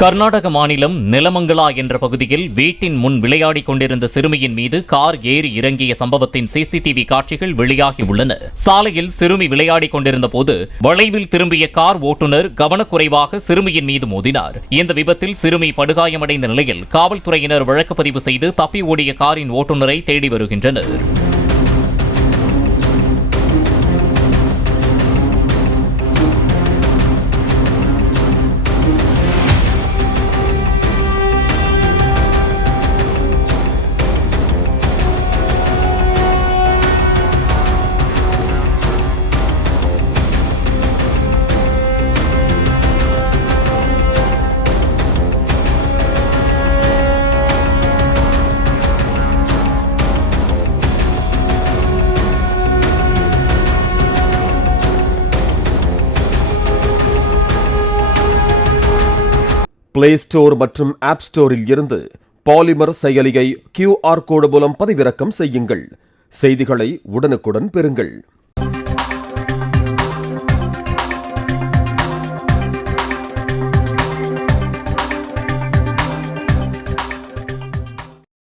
கர்நாடக மாநிலம் நிலமங்கலா என்ற பகுதியில் வீட்டின் முன் விளையாடிக் கொண்டிருந்த சிறுமியின் மீது கார் ஏறி இறங்கிய சம்பவத்தின் சிசிடிவி காட்சிகள் வெளியாகியுள்ளன. சாலையில் சிறுமி விளையாடிக் கொண்டிருந்த போது வளைவில் திரும்பிய கார் ஓட்டுநர் கவனக்குறைவாக சிறுமியின் மீது மோதினார். இந்த விபத்தில் சிறுமி படுகாயமடைந்த நிலையில் காவல்துறையினர் வழக்கு பதிவு செய்து தப்பி ஓடிய காரின் ஓட்டுநரை தேடி வருகின்றனர். பிளே ஸ்டோர் மற்றும் ஆப் ஸ்டோரில் இருந்து பாலிமர் செயலியை QR கோடு மூலம் பதிவிறக்கம் செய்யுங்கள். செய்திகளை உடனுக்குடன் பெறுங்கள்.